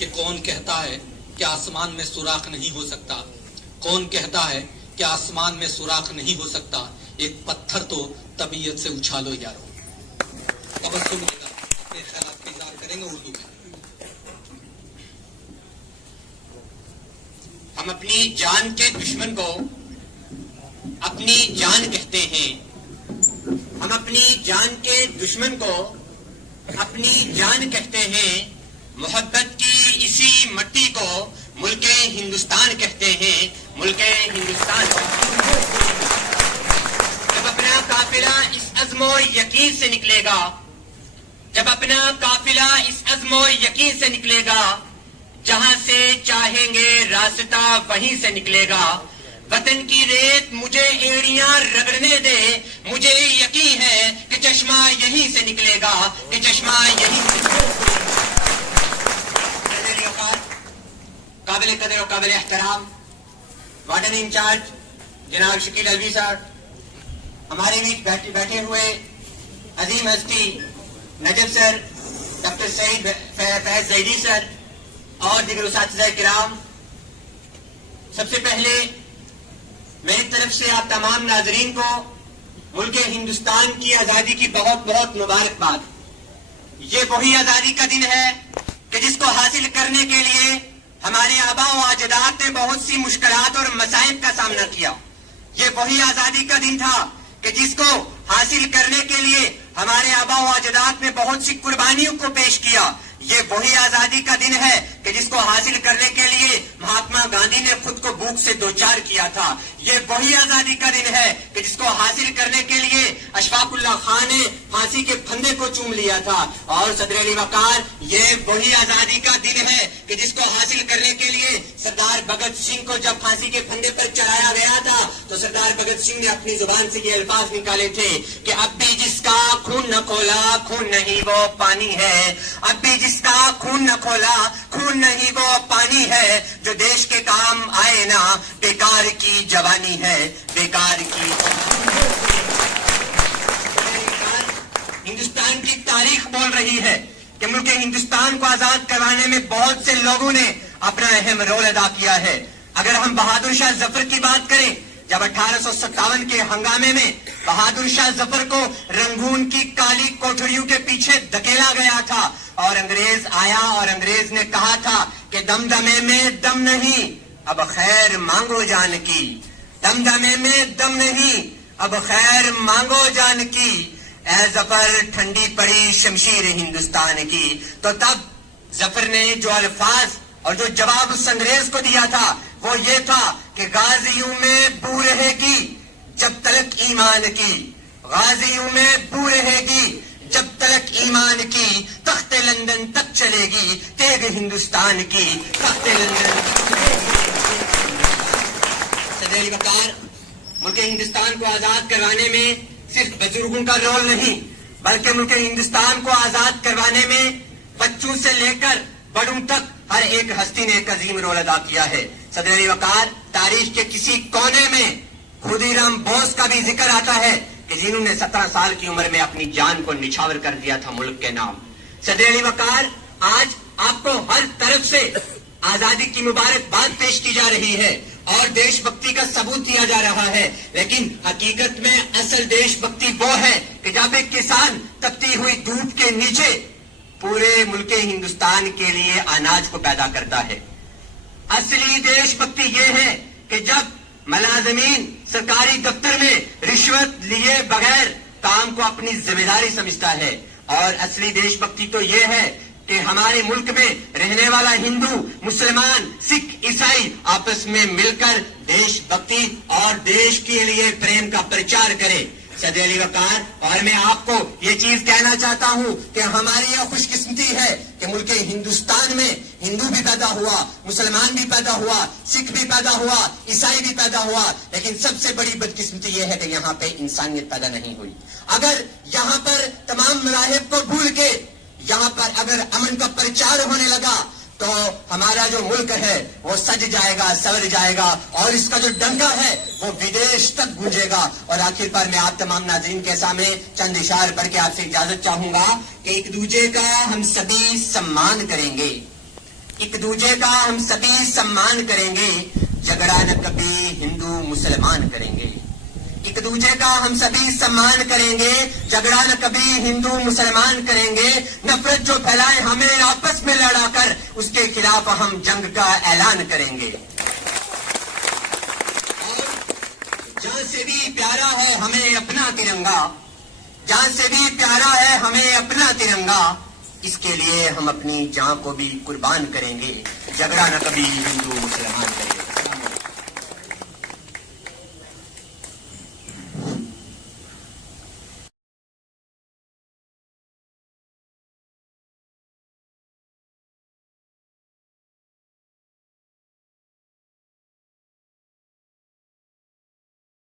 کہ کون کہتا ہے کہ آسمان میں سوراخ نہیں ہو سکتا؟ کون کہتا ہے کہ آسمان میں سوراخ نہیں ہو سکتا؟ ایک پتھر تو طبیعت سے اچھالو یارو. تبسم لے کر اپنے خیالات کا اظہار کریں گے اردو میں. ہم اپنی جان کے دشمن کو اپنی جان کہتے ہیں. ہم اپنی جان کے دشمن کو اپنی جان کہتے ہیں. محبت کی اسی مٹی کو ملک ہندوستان کہتے ہیں. ملک ہندوستان. جب اپنا قافلہ اس عزم و یقین سے نکلے گا، جب اپنا قافلہ اس عزم و یقین سے نکلے گا، جہاں سے چاہیں گے راستہ وہیں سے نکلے گا. وطن کی ریت مجھے ایڑیاں رگڑنے دے، مجھے یقین ہے کہ چشمہ یہیں سے نکلے گا، کہ چشمہ یہیں سے نکلے گا. قابل قدر و قابل احترام وارڈن انچارج جناب شکیل الوی صاحب، ہمارے بیچ بیٹھے ہوئے عظیم ہستی نجب سر، ڈاکٹر سعید فیض زیدی سر اور دیگر اساتذہ کرام، سب سے پہلے میری طرف سے آپ تمام ناظرین کو ملک ہندوستان کی آزادی کی بہت بہت مبارکباد. یہ وہی آزادی کا دن ہے کہ جس کو حاصل کرنے کے لیے ہمارے آبا و اجداد نے بہت سی مشکلات اور مصائب کا سامنا کیا. یہ وہی آزادی کا دن تھا کہ جس کو حاصل کرنے کے لیے ہمارے آبا و اجداد نے بہت سی قربانیوں کو پیش کیا. یہ وہی آزادی کا دن ہے کہ جس کو حاصل کرنے کے لیے مہاتما گاندھی نے خود کو بھوک سے دوچار کیا تھا. یہ وہی آزادی کا دن ہے کہ جس کو حاصل کرنے کے لیے اشفاق اللہ خان نے پھانسی کے پھندے کو چوم لیا تھا. اور صدر علی وقار، یہ وہی آزادی کا دن ہے کہ جس کو حاصل کرنے کے لیے سردار بھگت سنگھ کو جب پھانسی کے پھندے پر چڑھایا گیا تھا تو سردار بھگت سنگھ نے اپنی زبان سے یہ الفاظ نکالے تھے کہ اب بھی جس کا خون نہ کھولا خون نہیں وہ پانی ہے. اب بھی جس کا خون نہ کھولا خون نہیں وہ پانی ہے. جو دیش کے کام آئے نا بیکار کی جوانی ہے، بیکار کی. ہندوستان کی تاریخ بول رہی ہے کہ ملک ہندوستان کو آزاد کروانے میں بہت سے لوگوں نے اپنا اہم رول ادا کیا ہے. اگر ہم بہادر شاہ ظفر کی بات کریں، جب 1857 کے ہنگامے میں بہادر شاہ ظفر کو رنگون کی کالی کوٹھریوں کے پیچھے دھکیلا گیا تھا اور انگریز آیا اور انگریز نے کہا تھا کہ دمدمے میں دم نہیں، اب خیر مانگو جان کی. دمدمے میں دم نہیں، اب خیر مانگو جان کی. اے ظفر ٹھنڈی پڑی شمشیر ہندوستان کی. تو تب ظفر نے جو الفاظ اور جو جواب اس انگریز کو دیا تھا وہ یہ تھا کہ غازیوں میں بو رہے گی جب تلک ایمان کی. غازیوں میں بو رہے گی جب تلک ایمان کی. تخت لندن تک چلے گی تیغ ہندوستان کی. تخت لندن. صدر علی وقار، ملک ہندوستان کو آزاد کروانے میں صرف بزرگوں کا رول نہیں بلکہ ملک ہندوستان کو آزاد کروانے میں بچوں سے لے کر بڑوں تک ہر ایک ہستی نے ایک عظیم رول ادا کیا ہے. صدر علی وقار، تاریخ کے کسی کونے میں خودی رام بوس کا بھی ذکر آتا ہے کہ جنہوں نے 17 سال کی عمر میں اپنی جان کو نچھاور کر دیا تھا ملک کے نام. صدر علی وقار، آج آپ کو ہر طرف سے آزادی کی مبارکباد پیش کی جا رہی ہے اور دیش بھکتی کا ثبوت دیا جا رہا ہے، لیکن حقیقت میں اصل دیش بھکتی وہ ہے کہ جب ایک کسان تپتی ہوئی دھوپ کے نیچے پورے ملک ہندوستان کے لیے اناج کو پیدا کرتا ہے. اصلی دیش بھکتی یہ ہے کہ جب ملازمین سرکاری دفتر میں رشوت لیے بغیر کام کو اپنی ذمہ داری سمجھتا ہے. اور اصلی دیش بھکتی تو یہ ہے کہ ہمارے ملک میں رہنے والا ہندو، مسلمان، سکھ، عیسائی آپس میں مل کر دیش بھکتی اور دیش کے لیے پریم کا پرچار کرے. صدر علی وقار، اور میں آپ کو یہ چیز کہنا چاہتا ہوں کہ ہماری یہ خوش قسمتی ہے کہ ملک ہندوستان میں ہندو بھی پیدا ہوا، مسلمان بھی پیدا ہوا، سکھ بھی پیدا ہوا، عیسائی بھی پیدا ہوا، لیکن سب سے بڑی بدقسمتی یہ ہے کہ یہاں پہ انسانیت پیدا نہیں ہوئی. اگر یہاں پر تمام مذاہب کو بھول کے یہاں پر اگر امن کا پرچار ہونے لگا تو ہمارا جو ملک ہے وہ سج جائے گا، سور جائے گا اور اس کا جو ڈنکا ہے وہ ودیش تک گونجے گا. اور آخر پر میں آپ تمام ناظرین کے سامنے چند اشعار پڑھ کے آپ سے اجازت چاہوں گا کہ ایک دوسرے کا ہم سبھی سمان کریں گے. ایک دوجے کا ہم سبھی سمان کریں گے، جھگڑا نہ کبھی ہندو مسلمان کریں گے۔ ایک دوجے کا ہم سبھی سمان کریں گے، جھگڑا نہ کبھی ہندو مسلمان کریں گے۔ نفرت جو پھیلائے ہمیں آپس میں لڑا کر، اس کے خلاف ہم جنگ کا اعلان کریں گے۔ اور جان سے بھی پیارا ہے ہمیں اپنا ترنگا، جان سے بھی پیارا ہے ہمیں اپنا ترنگا، اس کے لیے ہم اپنی جان کو بھی قربان کریں گے، جھگڑا نہ کبھی ہندو مسلمان کریں گے۔